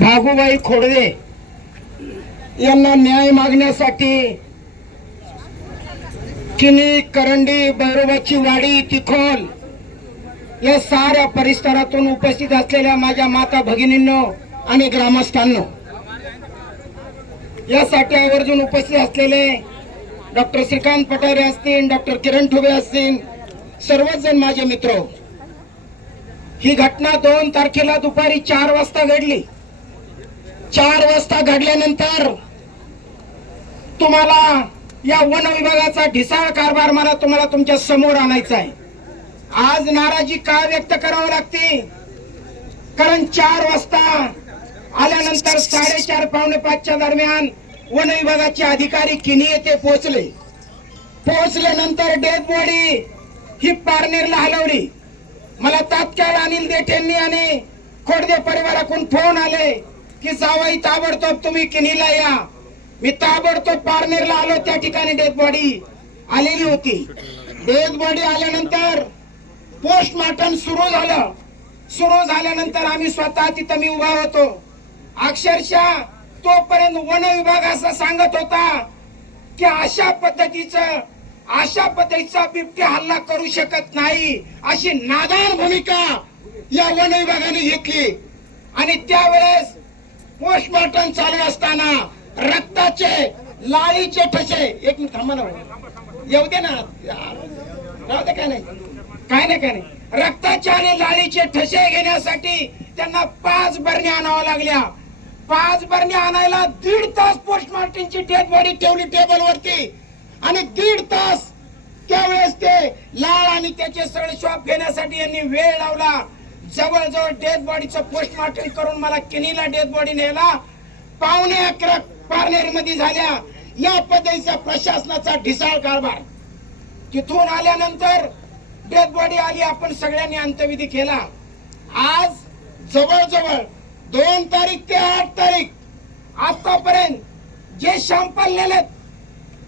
भागूबाई खोडदे यांना न्याय मागण्यासाठी किनी, करंडी, भैरोबाची वाडी, तिखोल या साऱ्या परिसरातून उपस्थित असलेल्या माझ्या माता भगिनींनो आणि ग्रामस्थांनो, यासाठी आवर्जून उपस्थित असलेले डॉक्टर श्रीकांत पठारे असतील, डॉक्टर किरण ठुबे असतील, सर्वच जण माझे मित्र, ही घटना 2 तारखेला दुपारी 4 वाजता घडली. 4 वाजता घडल्यानंतर तुम्हाला या वन विभागाचा ढिसाळ कारभार मला तुम्हाला तुमच्या समोर आणायचा आहे. आज नाराजी का व्यक्त करावी लागते? कारण 4 वाजता आल्यानंतर 4:30 पावणे 5च्या दरम्यान वन विभागाचे अधिकारी किनी येथे पोहोचल्यानंतर डेड बॉडी ही पारनेरला हलवली. मला तात्काळ अनिल देठेंनी आणि खोडदे परिवाराकडून फोन आले की जावाई ताबडतोब तुम्ही किनीला या. मी ताबडतोब पारनेरला आलो. त्या ठिकाणी डेड बॉडी आलेली होती. डेड बॉडी आल्यानंतर पोस्टमार्टम सुरू झालं. सुरू झाल्यानंतर आम्ही स्वतः तिथं मी उभा होतो. अक्षरशः तोपर्यंत वन विभाग असं सांगत होता की अशा पद्धतीचा बिबट्या हल्ला करू शकत नाही, अशी नादान भूमिका या वन विभागाने घेतली. आणि त्यावेळेस पोस्टमार्टम चालू असताना रक्ताचे लाळीचे ठसे, एक मिनिट थांबा ना, येऊ दे ना, राहू दे, काय नाही, रक्ताचे आणि लाळीचे ठसे घेण्यासाठी त्यांना 5 बरण्या आणाव्या लागल्या. 5 बरण्या आणायला 1.5 तास पोस्टमार्टमची डेड बॉडी ठेवली टेबल वरती आणि 1.5 तास त्यावेळेस ते लाळ आणि त्याचे सगळे श्वाप घेण्यासाठी यांनी वेळ लावला. जवळजवळ डेड बॉडीचं पोस्टमार्टम करून मला किनीला डेड बॉडी न्यायला 11:15 पारनेर मध्ये झाल्या. या पद्धतीचा प्रशासनाचा ढिसाळ कारभार. तिथून आल्यानंतर डेड बॉडी आली. आपण सगळ्यांनी अंत्यविधी केला. आज जवळजवळ 2 तारीख ते 8 तारीख आतापर्यंत जे सॅम्पल नेलेत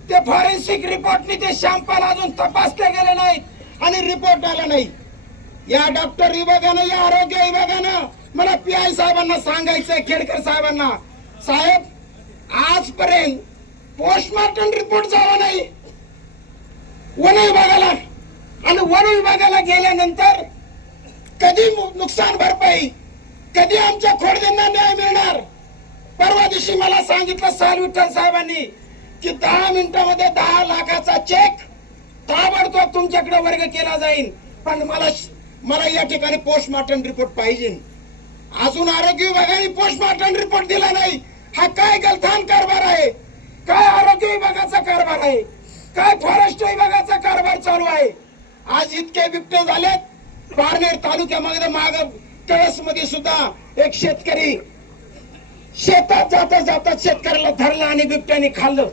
ते फॉरेन्सिक रिपोर्टनी ते सॅम्पल अजून तपासले गेले नाहीत आणि रिपोर्ट आला नाही. या डॉक्टर विभागानं, या आरोग्य विभागानं मला पीआय साहेबांना सांगायचंय, खेडकर साहेबांना, साहेब आजपर्यंत पोस्टमार्टम रिपोर्ट झाला नाही वन विभागाला, आणि वन विभागाला गेल्यानंतर कधी नुकसान भरपाई, कधी आमच्या खोडदेंना न्याय मिळणार? परवा दिवशी मला सांगितलं साल विठ्ठल साहेबांनी की 10 मिनिटांमध्ये 10 लाखाचा चेक ताबडतोब तुमच्याकडे वर्ग केला जाईल. पण मला या ठिकाणी पोस्टमार्टम रिपोर्ट पाहिजे. अजून आरोग्य विभागाने पोस्टमार्टम रिपोर्ट दिला नाही. हा काय गलथान कारभार आहे? काय आरोग्य विभागाचा कारभार आहे? काय फॉरेस्ट विभागाचा कारभार चालू आहे? आज इतके बिबटे झालेत पारनेर तालुक्यामध्ये. माग कळस मध्ये सुद्धा एक शेतकरी शेतात जाता शेतकऱ्याला धरलं आणि बिबट्याने खाल्लं.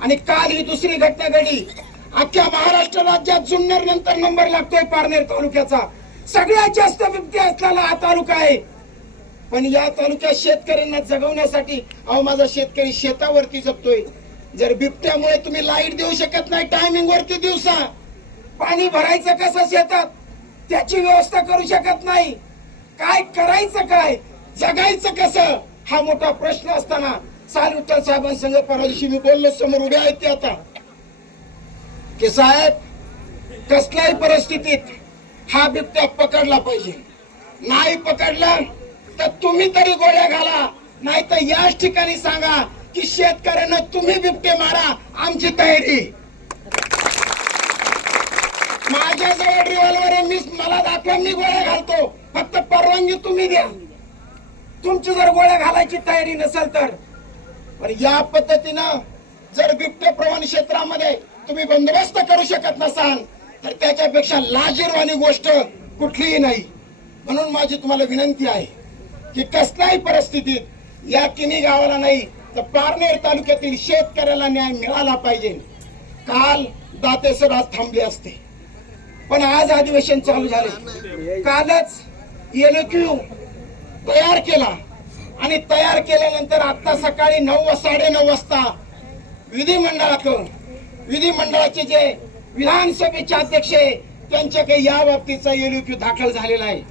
आणि काल ही दुसरी घटना घडली. अख्ख्या महाराष्ट्र राज्यात जुन्नर नंतर नंबर लागतोय पारनेर तालुक्याचा. सगळ्यात जास्त बिबटे असलेला हा तालुका आहे. पण या तालुक्यात शेतकऱ्यांना जगवण्यासाठी, अहो माझा शेतकरी शेतावरती जगतोय. जर बिबट्यामुळे तुम्ही लाईट देऊ शकत नाही टायमिंग वरती, दिवसा पाणी भरायचं कसं शेतात, त्याची व्यवस्था करू शकत नाही, काय करायचं, काय जगायचं कसं, हा मोठा प्रश्न असताना साल विठ्ठल साहेबांसंग परवा दिवशी मी बोललो, समोर उभे आहेत ते आता, की साहेब कसल्याही परिस्थितीत हा बिबट्या पकडला पाहिजे. नाही पकडला तर तुम्ही तरी गोळ्या घाला, नाही तर याच ठिकाणी सांगा की शेतकऱ्यांना तुम्ही बिबटे मारा, आमची तयारी. माझ्याजवळ रिव्हॉल्वर आहे, मला दाखवा, मी गोळ्या घालतो, फक्त परवानगी तुम्ही द्या. तुमची जर गोळ्या घालायची तयारी नसेल तर. पण या पद्धतीनं जर बिबटे प्रवण क्षेत्रामध्ये तुम्ही बंदोबस्त करू शकत नसाल तर त्याच्यापेक्षा लाजिरवाणी गोष्ट कुठलीही नाही. म्हणून माझी तुम्हाला विनंती आहे की कसल्याही परिस्थितीत या किनी गावाला नाही तर पारनेर तालुक्यातील शेतकऱ्याला न्याय मिळाला पाहिजे. काल दाते सर आज थांबले असते, पण आज अधिवेशन चालू झाले. कालच एलक्यू तयार केला आणि तयार केल्यानंतर आता सकाळी 9:30 वाजता विधिमंडळाचे जे विधानसभेचे अध्यक्ष त्यांच्या काही या बाबतीचा एलक्यू दाखल झालेला आहे.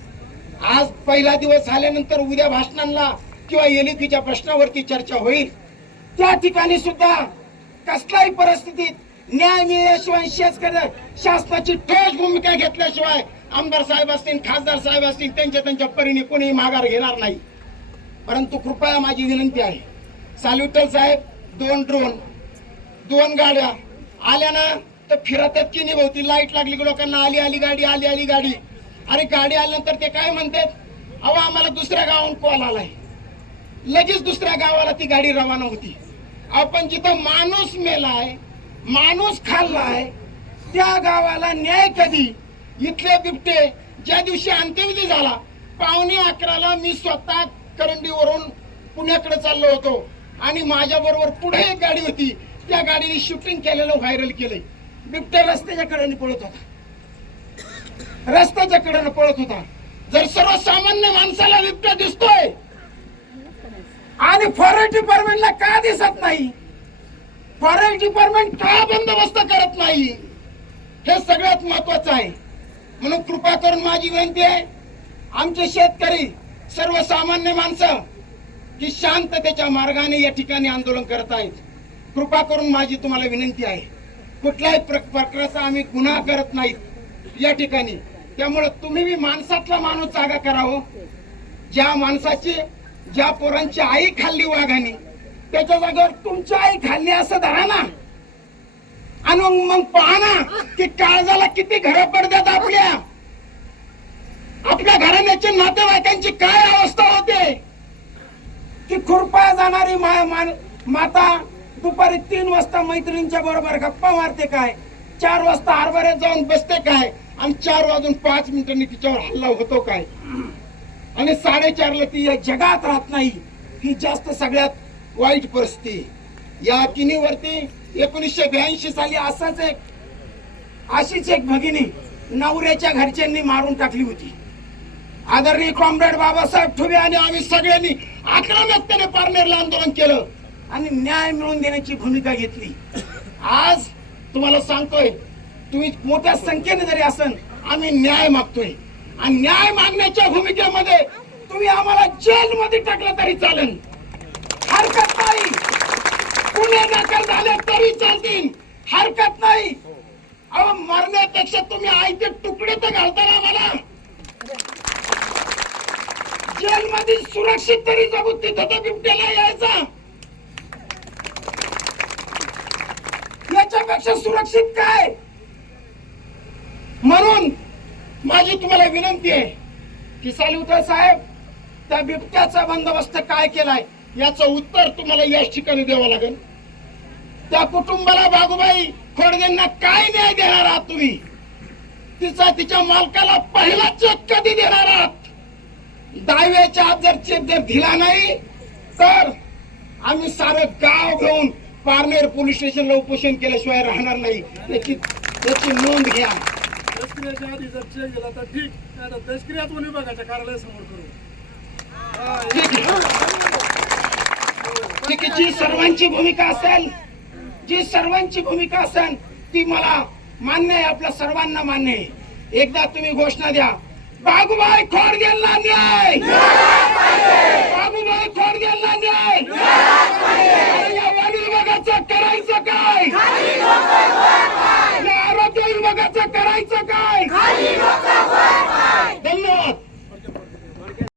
आज पहिला दिवस झाल्यानंतर उद्या भाषणांना किंवा एलईपीच्या प्रश्नावरती चर्चा होईल. त्या ठिकाणी सुद्धा कसल्याही परिस्थितीत न्याय मिळाल्याशिवाय शेतकरी शासनाची ठोस भूमिका घेतल्याशिवाय आमदार साहेब असतील, खासदार साहेब असतील, त्यांच्या परीने कोणीही माघार घेणार नाही. परंतु कृपया माझी विनंती आहे, सालविठ्ठल साहेब 2 ड्रोन 2 गाड्या आल्या ना तर फिरतात की नाही भोवती लाईट लागली की लोकांना आली गाडी आली गाडी. अरे गाडी आल्यानंतर ते काय म्हणतात, अहो आम्हाला दुसऱ्या गावाहून कॉल आलाय. लगेच दुसऱ्या गावाला ती गाडी रवाना होती. आपण जिथं माणूस मेलाय, माणूस खाल्लाय, त्या गावाला न्याय कधी? इथले बिबटे ज्या दिवशी अंत्यविधी झाला 11:15 मी स्वतः करंडीवरून पुण्याकडे चाललो होतो आणि माझ्या बरोबर पुढे एक गाडी होती. त्या गाडीने शूटिंग केलेलं व्हायरल केलंय. बिबट्या रस्त्याच्या कडेने पळत होता, रस्त्याच्या कडेने पळत होता. जर सर्वसामान्य माणसाला बिबट्या दिसतोय आणि फॉरेस्ट डिपार्टमेंटला का दिसत नाही? फॉरेस्ट डिपार्टमेंट का बंदोबस्त करत नाही? हे सगळ्यात महत्वाचं आहे. म्हणून कृपा करून माझी विनंती आहे, आमचे शेतकरी सर्वसामान्य माणसं की शांततेच्या मार्गाने या ठिकाणी आंदोलन करत आहेत. कृपा करून माझी तुम्हाला विनंती आहे, कुठल्याही प्रकारचा आम्ही गुन्हा करत नाहीत या ठिकाणी. त्यामुळे तुम्ही बी माणसातला माणूस जागा करावं. ज्या माणसाची, ज्या पोरांची आई खाल्ली वाघाने, त्याच्या जागेवर तुमची आई खाल्ली असं धरा ना. आणि मग पहा ना की काळजाला किती घरं पडतात. आपल्या घराण्याच्या नातेवाईकांची काय अवस्था होते. की खुरपा जाणारी माता दुपारी 3 वाजता मैत्रिणींच्या बरोबर गप्पा मारते काय, 4 वाजता हरभऱ्यात जाऊन बसते काय, आणि 4:05 तिच्यावर हल्ला होतो काय, आणि 4:30ला ती या जगात राहत नाही. ही जास्त सगळ्यात वाईट परिस्थिती. या किनीवरती 1982 साली अशीच एक भगिनी नवऱ्याच्या घरच्यांनी मारून टाकली होती. आदरणीय कॉम्रेड बाबासाहेब ठुबे आणि आम्ही सगळ्यांनी आक्रमकतेने पारनेरला आंदोलन केलं आणि न्याय मिळवून देण्याची भूमिका घेतली. आज तुम्हाला सांगतोय, तुम्ही मोठ्या संख्येने जरी असन, आम्ही न्याय मागतोय. आणि न्याय मागण्याच्या भूमिकेमध्ये तुम्ही आम्हाला जेलमध्ये टाकलं तरी चालेल, हरकत नाही. गुन्हे दाखल झाले तरी चालतील, हरकत नाही. अहो मरण्यापेक्षा तुम्ही आयते तुकडे तर घालताना आम्हाला जेलमध्ये सुरक्षित तरी जगू. तिथं तर बिबट्याला यायचा, याच्यापेक्षा सुरक्षित काय? म्हणून माझी तुम्हाला विनंती आहे की सालविठ्ठल साहेब, त्या बिबट्याचा बंदोबस्त काय केलाय याचं उत्तर तुम्हाला याच ठिकाणी द्यावं लागेल. त्या कुटुंबाला बागुबाई खोडगेंना काय न्याय देणार आहात तुम्ही? तिच्या मालकाला पहिला चेक कधी देणार आहात? दहाव्याच्या आत जर चेक दिला नाही तर आम्ही सारं गाव घेऊन पारनेर पोलीस स्टेशनला उपोषण केल्याशिवाय राहणार नाही. याची नोंद घ्या. दशक्रियाच्या आधी जर चेक गेला तर ठीक, नाही तर दशक्रियाच वन विभागाच्या कार्यालयासमोर करू. जी सर्वांची भूमिका असेल, जी सर्वांची भूमिका असेल ती मला मान्य आहे, आपल्या सर्वांना मान्य आहे. एकदा तुम्ही घोषणा द्या, बागुबाई खोडगेंना न्याय, बागुबाई खोडगेंना न्याय. या वन विभागाचं करायचं काय? या आरोग्य विभागाचं करायचं काय?